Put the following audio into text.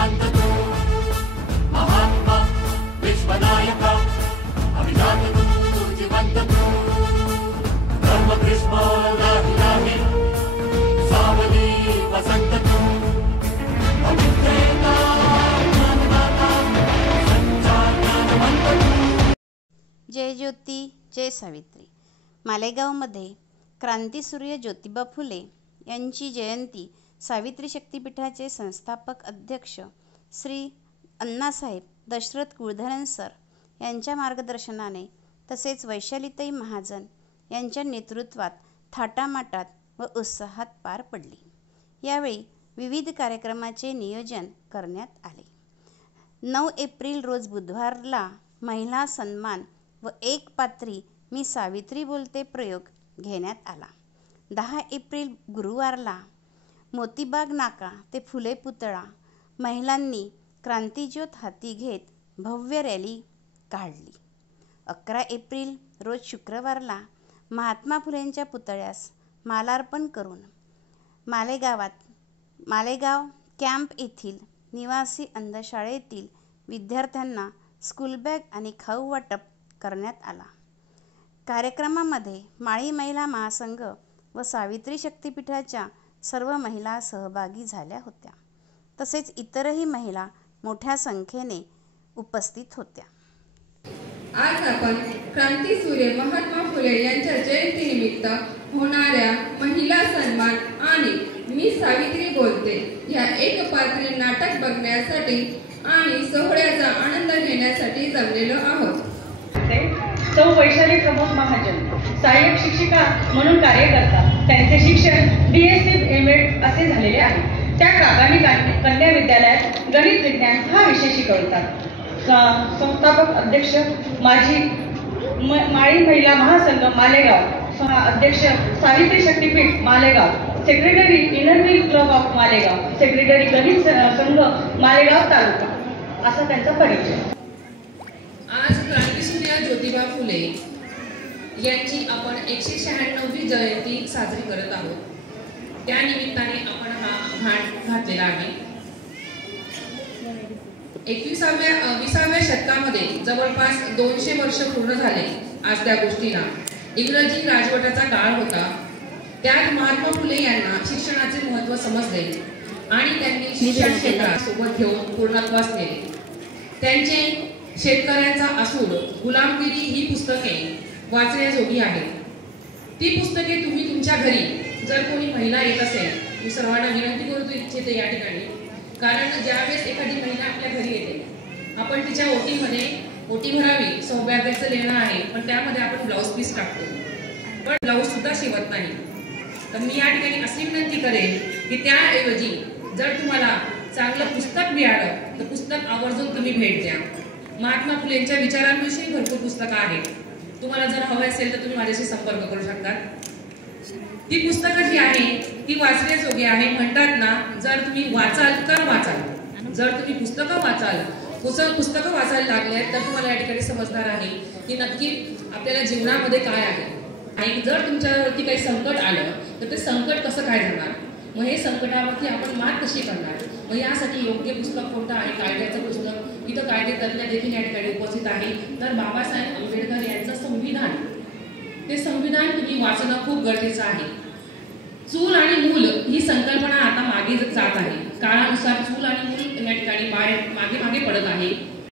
जीवंत तू महात्मा विश्वनायक अभिजात तू जीवंत तू धर्म ग्रीष्म लाही सावली वसंत तू अविद्येता ज्ञानदाता संचार ज्ञानवंत तू। जय ज्योती जय सावित्री। मालेगावमध्ये क्रांतीसूर्य ज्योतिबा फुले यांची जयंती सावित्री शक्तिपीठाचे संस्थापक अध्यक्ष श्री अण्णासाहेब दशरथ कुलधरण सर यांच्या मार्गदर्शनाने तसेच वैशालीताई महाजन यांच्या नेतृत्वात थाटामाटात व उत्साहात पार पडली। यावेळी विविध कार्यक्रमाचे नियोजन करण्यात आले। 9 एप्रिल रोज बुधवारला महिला सन्मान व एक पात्री मी सावित्री बोलते प्रयोग घेण्यात आला। 10 एप्रिल गुरुवारला मोतीबाग नाका ते फुले पुतळा महिलांनी क्रांतिज्योत हाती घेत भव्य रॅली काढली। 11 एप्रिल रोज शुक्रवारला महात्मा फुलेंच्या पुतळ्यास मालार्पण करून मालेगाव कॅम्प येथील निवासी अंधशाळेतील विद्यार्थ्यांना स्कूल बॅग आणि खाऊ वाटप करण्यात आला। कार्यक्रमामध्ये माळी महिला महासंघ व सावित्री शक्तिपीठाच्या सर्व महिला सहभागी झाल्या होत्या। तसेच इतरही महिला मोठ्या संख्येने उपस्थित होत्या। आज आपण क्रांतीसूर्य महात्मा फुले यांच्या जयंतीनिमित्त होणाऱ्या महिला सन्मान आणि मी सावित्री बोलते या एकपात्री नाटक बघण्यासाठी आणि सोहळ्याचा आनंद घेण्यासाठी जमलेलो आहोत। सौ वैशाली प्रमोद महाजन सहाय्यक शिक्षिका म्हणून कार्य करतात। त्यांचे शिक्षण BSc M.Ed असे झालेले आहे। त्या काकानी कन्या विद्यालयात गणित विज्ञान हा विषय शिकवतात। संस्थापक अध्यक्ष माजी माळी महिला महासंघ मालेगाव, अध्यक्ष सावित्री शक्तिपीठ Malegaon, secretary inner wheel club of Malegaon, secretary गणित संघ मालेगाव तालुका असा त्यांचा परिचय। आज क्रांतीसूर्य ज्योतिबा फुले यांची आपण 196वी जयंती साजरी करत आहोत। त्या निमित्ताने आपण हा घाट घातलेला आहे। 20व्या शतकामध्ये जवळपास 200 वर्ष पूर्ण झाले आज त्या गोष्टीला। इंग्रजी राजवटाचा काळ होता। त्यात महात्मा फुले यांना शिक्षणाचे महत्त्व समजले आणि त्यांनी शिक्षण क्षेत्रासोबत घेऊन पूर्णत्वास नेले। त्यांचे शेतकऱ्यांचा असूड, गुलामगिरी ही पुस्तके वाचण्याजोगी आहेत। ती पुस्तके तुम्ही तुमच्या घरी जर कोणी महिला येत असेल, मी सर्वांना विनंती करू इच्छिते या ठिकाणी, कारण ज्यावेळेस एखादी महिला आपल्या घरी येते आपण तिच्या ओटीमध्ये ओटी भरावी सौभाग्याचं लेणं आहे, पण त्यामध्ये आपण ब्लाऊज पीस टाकतो, पण ब्लाऊज सुद्धा शिवत नाही। तर मी या ठिकाणी अशी विनंती करेन की त्याऐवजी जर तुम्हाला चांगलं पुस्तक मिळालं तर पुस्तक आवर्जून तुम्ही भेट द्या। महात्मा फुलेंच्या विचारांविषयी भरपूर पुस्तकं आहेत। तुम्हाला जर हवं असेल तर तुम्ही माझ्याशी संपर्क करू शकता। ती पुस्तकं जी आहे ती वाचण्याजोगी आहे। म्हणतात ना, जर तुम्ही वाचाल तर वाचाल, जर तुम्ही पुस्तकं वाचायला लागले तर तुम्हाला या ठिकाणी समजणार आहे की नक्की आपल्याला जीवनामध्ये काय आहे आणि जर तुमच्यावरती काही संकट आलं तर ते संकट कसं काय जाणार, मग हे संकटावरती आपण मात कशी करणार, मग यासाठी योग्य पुस्तक कोणतं आहे? कायद्याचं पुस्तक। इथं कायदे तज्ञ देखील या ठिकाणी उपस्थित आहे। तर बाबासाहेब आंबेडकर यांचं संविधान, ते संविधान तुम्ही वाचणं खूप गरजेचं आहे। चूल आणि मूल ही संकल्पना आता मागे जात आहे। काळानुसार चूल आणि मूल या ठिकाणी मागे पडत आहे।